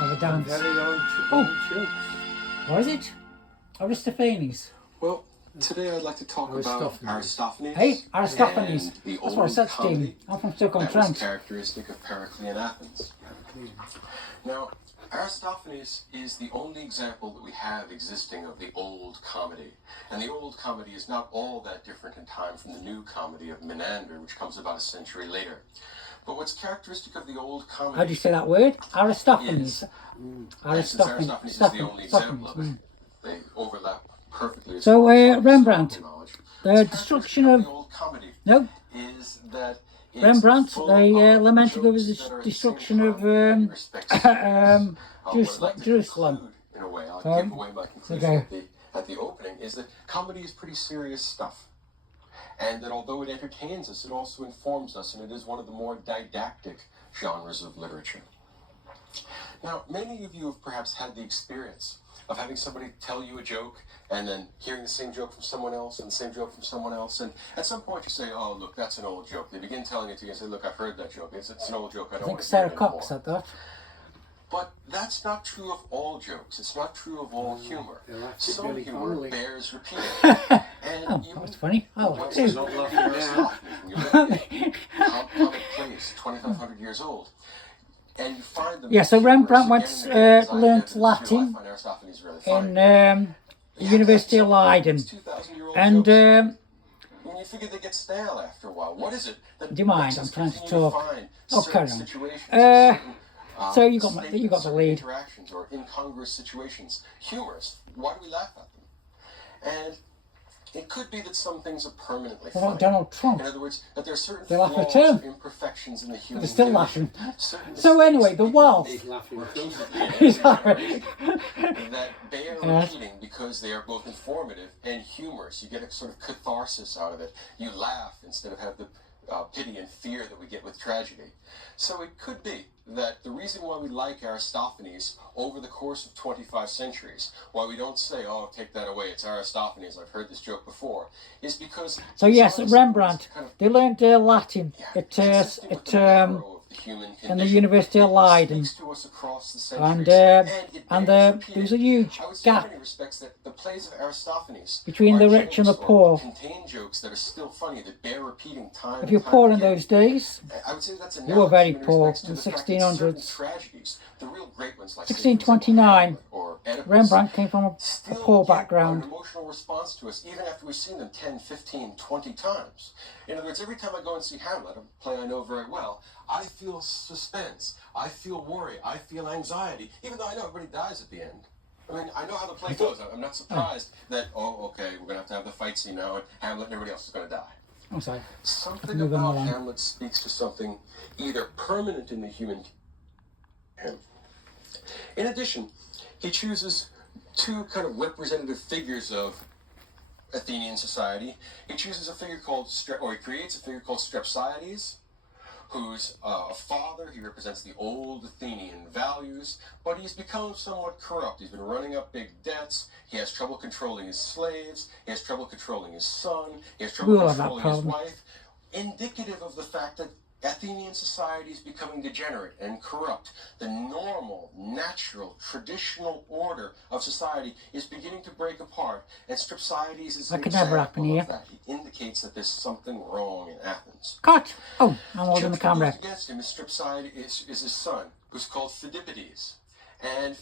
Have a dance. Very old jokes. What is it? Aristophanes. Well, today I'd like to talk about Aristophanes. Hey, Aristophanes. And the That's what I old said to comedy Dean. I'm from Stoke-on-Trent. that was characteristic of Periclean Athens. Now, Aristophanes is the only example that we have existing of the old comedy. And the old comedy is not all that different in time from the new comedy of Menander, which comes about a century later. But what's characteristic of the old comedy... How do you say that word? Aristophanes. Aristophanes is the only example of it. They overlap perfectly. So, Rembrandt, the What's destruction characteristic of... the old comedy No, is that it's Rembrandt, full they of lamented over jokes the that are at the destruction same of time in respects to what I'd like to Jerusalem. conclude, in a way, I'll Sorry? give away my conclusion Okay. at the opening, is that comedy is pretty serious stuff. And that although it entertains us, it also informs us, and it is one of the more didactic genres of literature. Now, many of you have perhaps had the experience of having somebody tell you a joke and then hearing the same joke from someone else and the same joke from someone else. And at some point you say, oh, look, that's an old joke. They begin telling it to you and say, look, I've heard that joke. It's an old joke. I I don't think want to hear Sarah it anymore. Cox said that. But that's not true of all jokes. It's not true of all humor. Some really humor fondly. bears repeating. And Oh, that was funny. I like When it you're too. not laughing now. Comic plays, 2,500 years old. And you find them Yeah, so humorous Rembrandt again went, and again. As I learnt did too, Latin I find Aristophanes really in funny. the University of Leiden. These 2,000-year-old And jokes, when you figure they get stale after a while, what is it that do you mind? makes us I'm trying to continue talk. find Oh, certain carry on. situations, So you got statements, the certain lead. interactions or incongruous situations humorous? Why do we laugh at them? And it could be that some things are permanently What funny. about Donald Trump? In other words, that there are certain They laugh at flaws him. or imperfections in the human They're still condition, laughing. certain So mistakes anyway, that the people wolf. make laughing. or things that they He's generate alright. that bear Yeah. repeating because they are both informative and humorous. You get a sort of catharsis out of it. You laugh instead of have the pity and fear that we get with tragedy. So it could be that the reason why we like Aristophanes over the course of 25 centuries, why we don't say, oh, take that away, it's Aristophanes, I've heard this joke before, is because... So yes, it's Rembrandt, kind of they learned Latin consistent with the marrow of the human in the condition. University of It Leiden. speaks to us across the And centuries, it bears there repeating. was a huge I would say in gap many respects that the plays of Aristophanes between are the rich and the jokes or poor. contain jokes that are still funny, that bear repeating time If you're and time poor in again. those days, I would say that's you were analogous very in many poor respects to in the fact that certain 1600s. tragedies, the real great ones like 1629, or Oedipus, Rembrandt came from a still poor get background. an emotional response to us even after we've seen them 10, 15, 20 times. In other words, every time I go and see Hamlet, a play I know very well, I feel suspense, I feel worry, I feel anxiety, even though I know everybody dies at the end. I mean, I know how the play goes. I'm not surprised that, oh, okay, we're going to have the fight scene now, and Hamlet and everybody else is going to die. I'm sorry. Something Moving about along. Hamlet speaks to something either permanent in the human him. In addition, he chooses two kind of representative figures of Athenian society. He chooses a figure called, he creates a figure called Strepsiades, who's a father. He represents the old Athenian values, but he's become somewhat corrupt. He's been running up big debts. He has trouble controlling his slaves. He has trouble controlling his son. He has trouble We all have that controlling his problem. wife. Indicative of the fact that Athenian society is becoming degenerate and corrupt. The normal, natural, traditional order of society is beginning to break apart, and Strepsiades is That an could never example happen here. of that. He indicates that there's something wrong in Athens. Cut! Oh, I'm holding the Judged camera. against him is Strepsiades is his son, who's called Phidippides. And